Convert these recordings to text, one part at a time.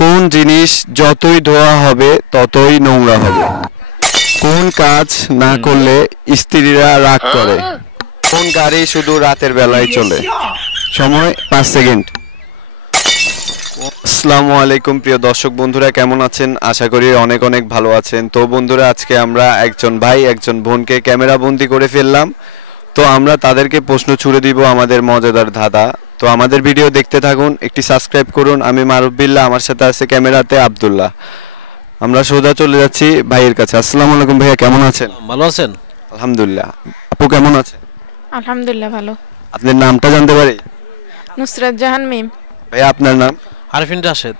কোন জিনিস যতই ধোয়া হবে ততই নোংরা হবে? কোন কাজ না করলে স্ত্রীরা রাগ করে? কোন গাড়ি শুধু রাতের বেলায় চলে? সময় 5 সেকেন্ড। আসসালামু আলাইকুম প্রিয় দর্শক বন্ধুরা, কেমন আছেন? আশা করি অনেক অনেক ভালো আছেন। তো বন্ধুরা, আজকে আমরা একজন ভাই একজন বোনকে ক্যামেরা বন্দি করে ফেললাম। তো আমরা তাদেরকে প্রশ্ন ছুড়ে দিব আমাদের মজাদার ধাঁধা। তো আমাদের ভিডিও দেখতে থাকুন, একটি সাবস্ক্রাইব করুন। আমি মারুফ, আমার সাথে আছে ক্যামেরাতে আব্দুল্লাহ। আমরা সোজা চলে যাচ্ছি ভাইয়ের কাছে। আসসালামু আলাইকুম ভাইয়া, কেমন আছেন? ভালো আছেন? আলহামদুলিল্লাহ। আপু কেমন আছেন? আলহামদুলিল্লাহ ভালো। আপনার নামটা জানতে পারি? নুসরাত জাহান মিম। ভাইয়া আপনার নাম? আরিফিন রাশেদ।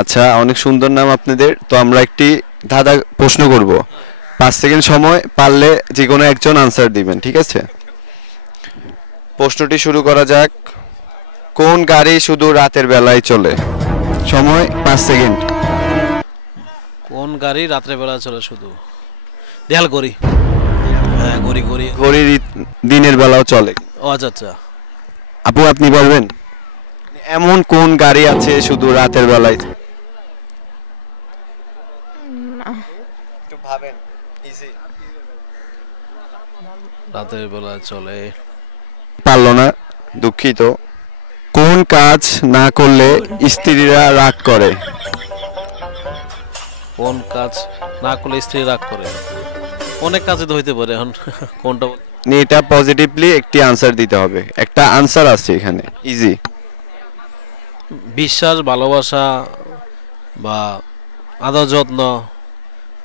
আচ্ছা, অনেক সুন্দর নাম আপনাদের। তো আমরা একটি ধাঁধা প্রশ্ন করব, 5 সেকেন্ড সময়, পারলে যে কোনো একজন আনসার দিবেন, ঠিক আছে? প্রশ্নটি শুরু করা যাক। কোন গাড়ি শুধু রাতের বেলায় চলে? সময় 5 সেকেন্ড। কোন গাড়ি রাত্রে বেলা চলে শুধু? দেয়াল গড়ি। হ্যাঁ, গড়ি গড়ি। ঘড়ি দিনের বেলাও চলে। ও আচ্ছা আচ্ছা। আপু আপনি বলবেন এমন কোন গাড়ি আছে শুধু রাতের বেলায়? একটু ভাবেন, ইজি। রাতের বেলা চলে। পারলো না, দুঃখিত। কোন কাজ না করলে স্ত্রীরা রাগ করে? কোন কাজ না করলে স্ত্রী রাগ করে? অনেক কাজে তো হইতে পারে, এখন কোনটা এটা পজিটিভলি একটি আনসার দিতে হবে। একটা আনসার আছে এখানে, ইজি। বিশ্বাস, ভালোবাসা বা আদর যত্ন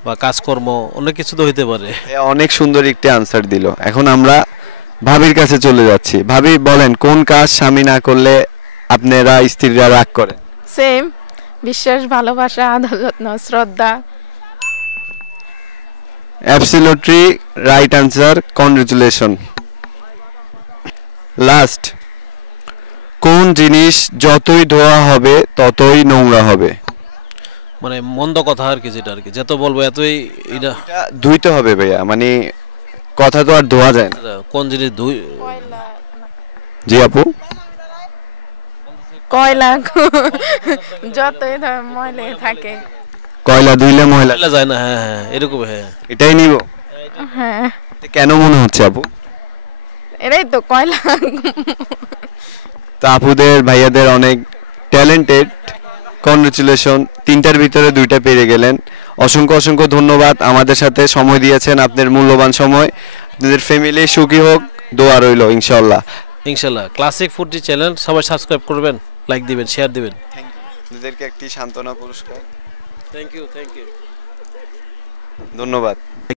বা কাজকর্ম, অনেক কিছু তো হইতে পারে। অনেক সুন্দর একটি আনসার দিল। এখন আমরা ভাবির কাছে চলে যাচ্ছি। ভাবি বলেন, কোন কাজ স্বামী না করলে আপনারা স্ত্রীরা রাগ করে? সেম, বিশ্বাস, ভালোবাসা, আদর যত্ন, শ্রদ্ধা। Absolutely right answer, congratulation. Last, কোন জিনিস যতই ধোয়া হবে ততই নোংরা হবে? মানে মন্দ কথা আর কি, যেটা আর কি যত বলবো এতই এটা ধুইতে হবে ভাইয়া, মানে কথা তো আর ধোয়া যায় না। কোন জিনিস দুই? জি আপু? কয়লা যতই ময়লা থাকে। কয়লা ধুইলে ময়লা যায় না। হ্যাঁ হ্যাঁ, এরকম। হ্যাঁ, এটাই নিব। হ্যাঁ, কেন মনে হচ্ছে আপু? এটাই তো কয়লা। তা আপুদের ভাইয়াদের অনেক ট্যালেন্টেড, কনগ্রাচুলেশন। 3টার ভিতরে 2টা পেরে গেলেন। অসংখ্য অসংখ্য ধন্যবাদ, আমাদের সাথে সময় দিয়েছেন, আপনাদের মূল্যবান সময়। আপনাদের ফ্যামিলি সুখী হোক, দোয়া রইল ইনশাআল্লাহ। ইনশাআল্লাহ। ক্লাসিক ফুডি চ্যানেল সবাই সাবস্ক্রাইব করবেন, লাইক দিবেন, শেয়ার দিবেন। আপনাদেরকে একটি সান্ত্বনা পুরস্কার। Thank you. ধন্যবাদ।